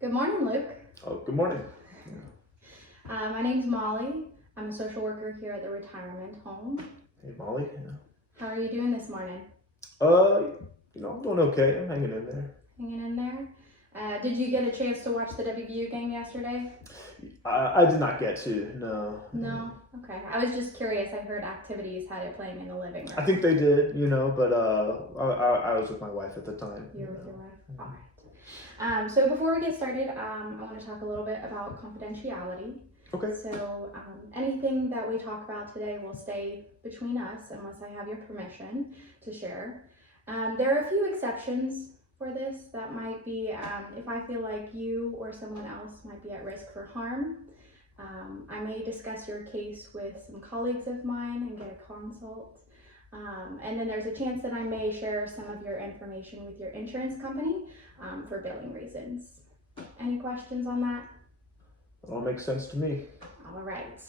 Good morning, Luke. Oh, good morning. My name's Molly. I'm a social worker here at the retirement home. Hey, Molly. How are you doing this morning? I'm doing okay. I'm hanging in there. Hanging in there? Did you get a chance to watch the WVU game yesterday? I did not get to, no. No? Okay. I was just curious. I heard Activities had it playing in the living room. I think they did, but I was with my wife at the time. You were with your wife? All right. So before we get started, I want to talk a little bit about confidentiality. Okay. So anything that we talk about today will stay between us unless I have your permission to share. There are a few exceptions for this. That might be if I feel like you or someone else might be at risk for harm. I may discuss your case with some colleagues of mine and get a consult. And then there's a chance that I may share some of your information with your insurance company for billing reasons. Any questions on that? It all makes sense to me. All right.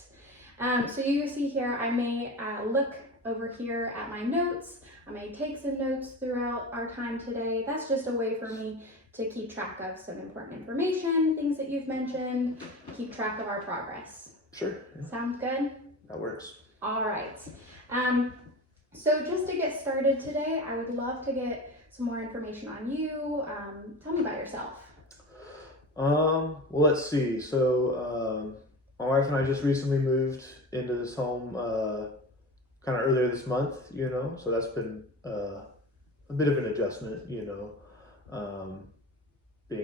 So you see here, I may look over here at my notes. I may take some notes throughout our time today. That's just a way for me to keep track of some important information, things that you've mentioned, keep track of our progress. Sure. Yeah. Sounds good? That works. All right. So just to get started today, I would love to get some more information on you. Tell me about yourself. Well, let's see. So, my wife and I just recently moved into this home, kind of earlier this month, so that's been, a bit of an adjustment, being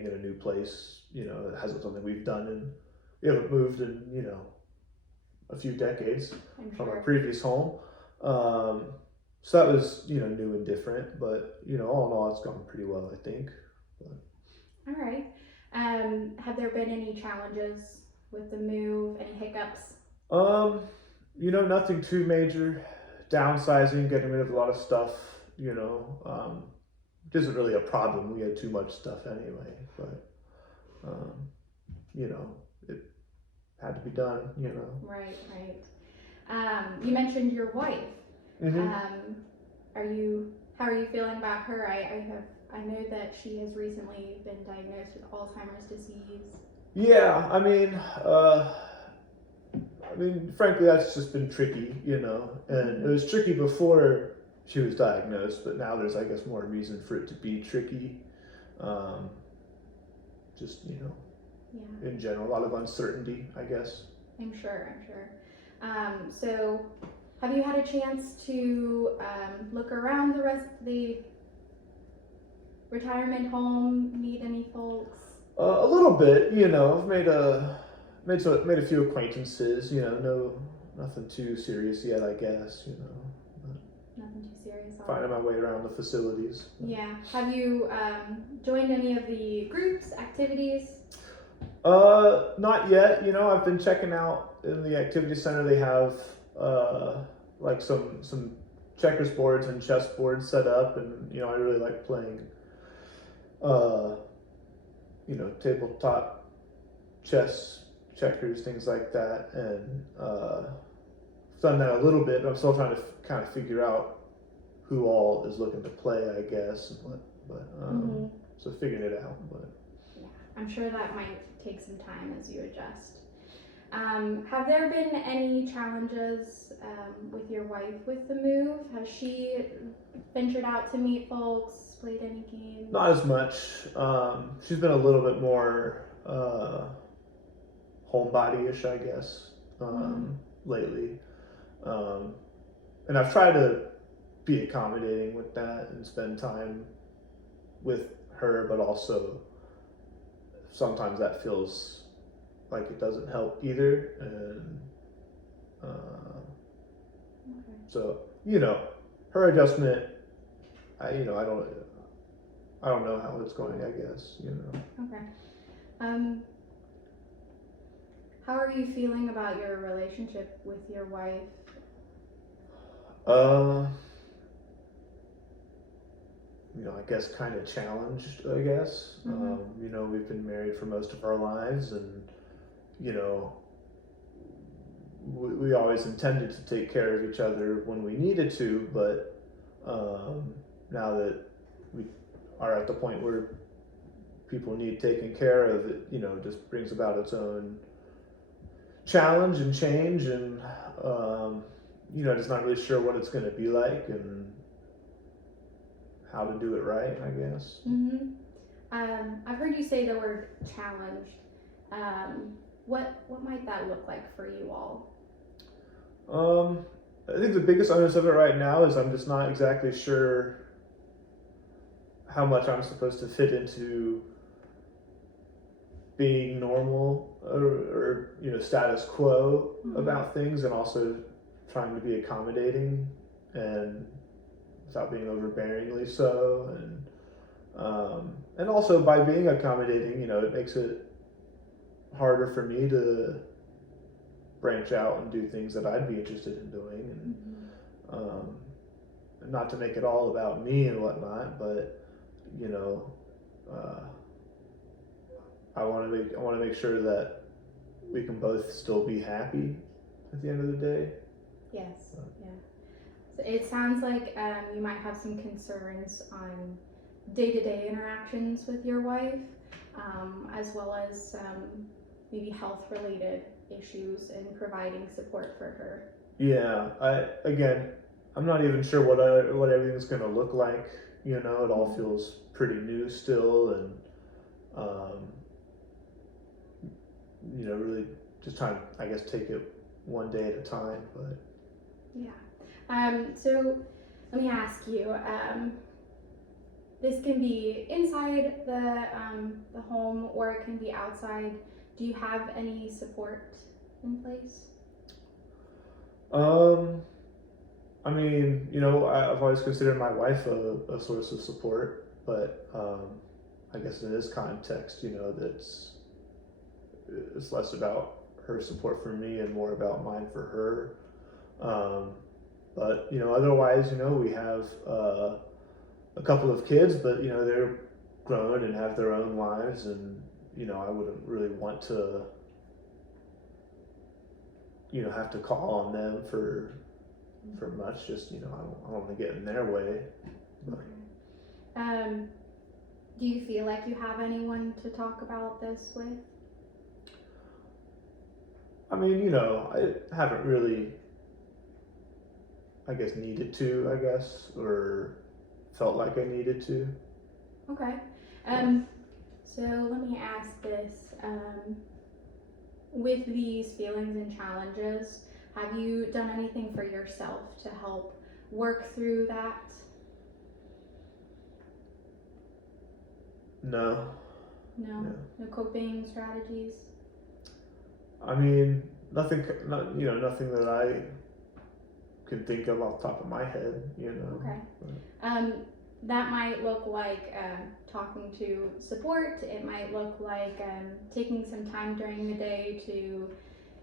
in a new place, it hasn't something we've done and we haven't moved in, a few decades from our previous home. So that was, new and different, but, all in all, it's gone pretty well, I think. All right. Have there been any challenges with the move, any hiccups? Nothing too major. Downsizing, getting rid of a lot of stuff, isn't really a problem. We had too much stuff anyway, but, it had to be done, Right. You mentioned your wife. Mm-hmm. How are you feeling about her? I know that she has recently been diagnosed with Alzheimer's disease. Yeah, frankly, that's just been tricky, and it was tricky before she was diagnosed, but now there's, I guess, more reason for it to be tricky. Just, Yeah. in general, a lot of uncertainty, I guess. I'm sure. So have you had a chance to look around the retirement home, meet any folks? A little bit, I've made a few acquaintances, nothing too serious yet, I guess, Nothing too serious. Finding my way around the facilities. Yeah. Have you joined any of the groups, activities? Not yet. I've been checking out in the activity center. They have like some checkers boards and chess boards set up, and I really like playing tabletop chess, checkers, things like that, and done that a little bit, but I'm still trying to kind of figure out who all is looking to play, I guess, so figuring it out, but yeah, I'm sure that might take some time as you adjust. Have there been any challenges with your wife with the move? Has she ventured out to meet folks, played any games? Not as much. She's been a little bit more homebody-ish, I guess, lately. And I've tried to be accommodating with that and spend time with her, but also sometimes that feels like it doesn't help either. And so, her adjustment, I don't know how it's going, I guess, Okay. How are you feeling about your relationship with your wife? I guess kind of challenged, I guess. We've been married for most of our lives, and, we always intended to take care of each other when we needed to, but now that we are at the point where people need taken care of, it, you know, just brings about its own challenge and change, and you know, just not really sure what it's going to be like and how to do it right, I guess. Mm-hmm. I've heard you say the word challenged. What might that look like for you all? I think the biggest onus of it right now is I'm just not exactly sure how much I'm supposed to fit into being normal, or you know, status quo about things, and also trying to be accommodating and without being overbearingly so, and also by being accommodating, you know, it makes it harder for me to branch out and do things that I'd be interested in doing, and not to make it all about me and whatnot, but you know, I want to make sure that we can both still be happy at the end of the day. Yes. Yeah. So it sounds like you might have some concerns on day-to-day interactions with your wife, as well as maybe health-related issues and providing support for her. Yeah, I'm not even sure what everything's going to look like. You know, it all feels pretty new still, and you know, really just trying to, I guess, take it one day at a time. But yeah. So let me ask you. This can be inside the home, or it can be outside. Do you have any support in place? I mean, you know, I've always considered my wife a source of support, but I guess in this context, you know, it's less about her support for me and more about mine for her. But you know, otherwise, you know, we have a couple of kids, but you know, they're grown and have their own lives, and you know, I wouldn't really want to, you know, have to call on them for much. Just, you know, I don't want to get in their way. But. Do you feel like you have anyone to talk about this with? I mean, you know, I haven't really, I guess, needed to, I guess, or felt like I needed to. Okay. So let me ask this. With these feelings and challenges, have you done anything for yourself to help work through that? No. No coping strategies? I mean, nothing that I can think of off the top of my head, you know. Okay. That might look like talking to support. It might look like taking some time during the day to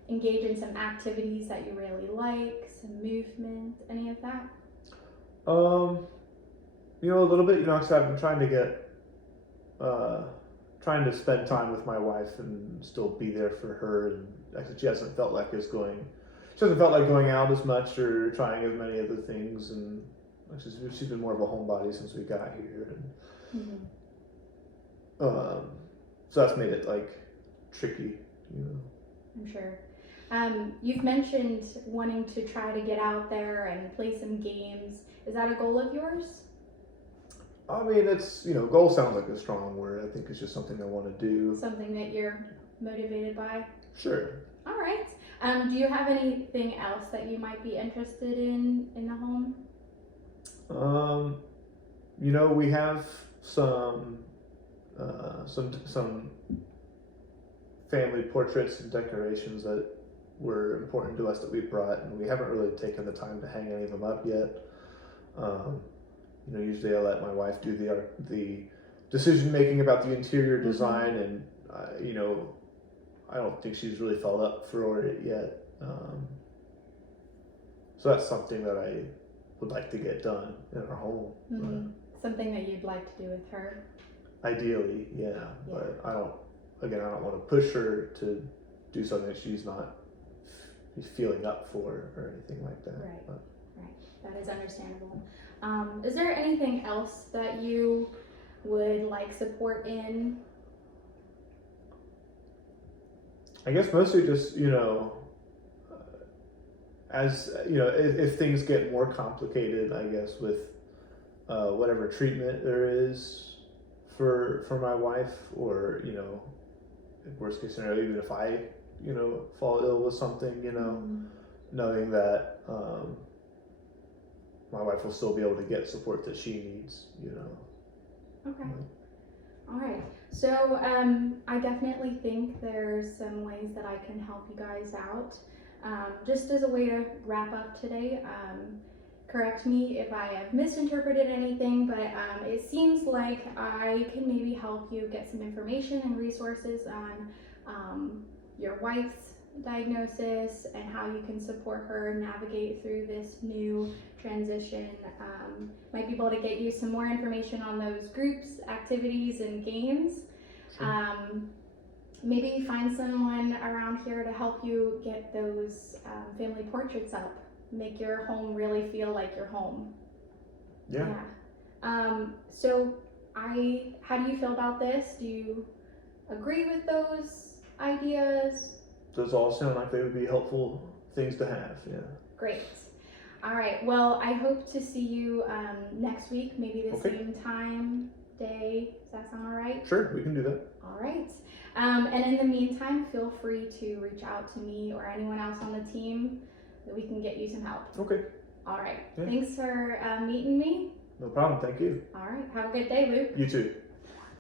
engage in some activities that you really like, some movement, any of that? You know, a little bit, you know, because I've been trying to get, trying to spend time with my wife and still be there for her, and actually she hasn't felt like going out as much or trying as many other things, and she's been more of a homebody since we got here, and so that's made it like tricky, you know. I'm sure. You've mentioned wanting to try to get out there and play some games. Is that a goal of yours? I mean, it's, you know, goal sounds like a strong word. I think it's just something I want to do. Something that you're motivated by? Sure. All right. Do you have anything else that you might be interested in the home? You know, we have some family portraits and decorations that were important to us that we brought, and we haven't really taken the time to hang any of them up yet. You know, usually I let my wife do the decision making about the interior design, and you know, I don't think she's really felt up for it yet. So that's something that I would like to get done in our home. Something that you'd like to do with her? Ideally, yeah. But I don't want to push her to do something that she's not feeling up for or anything like that. Right. Right. That is understandable. Is there anything else that you would like support in I guess mostly just, as if things get more complicated, I guess with whatever treatment there is for my wife, or worst case scenario, even if I fall ill with something, knowing that my wife will still be able to get support that she needs. Okay. All right. So I definitely think there's some ways that I can help you guys out. Just as a way to wrap up today, correct me if I have misinterpreted anything, but it seems like I can maybe help you get some information and resources on your wife's diagnosis and how you can support her navigate through this new transition. Might be able to get you some more information on those groups, activities, and games. Sure. Maybe find someone around here to help you get those family portraits up. Make your home really feel like your home. Yeah. So how do you feel about this? Do you agree with those ideas? Those all sound like they would be helpful things to have. Yeah. Great. All right. Well, I hope to see you next week, maybe the Okay. same time, day. Does that sound all right? Sure, we can do that. All right. And in the meantime, feel free to reach out to me or anyone else on the team that we can get you some help. Okay. All right. Yeah. Thanks for meeting me. No problem. Thank you. All right. Have a good day, Luke. You too.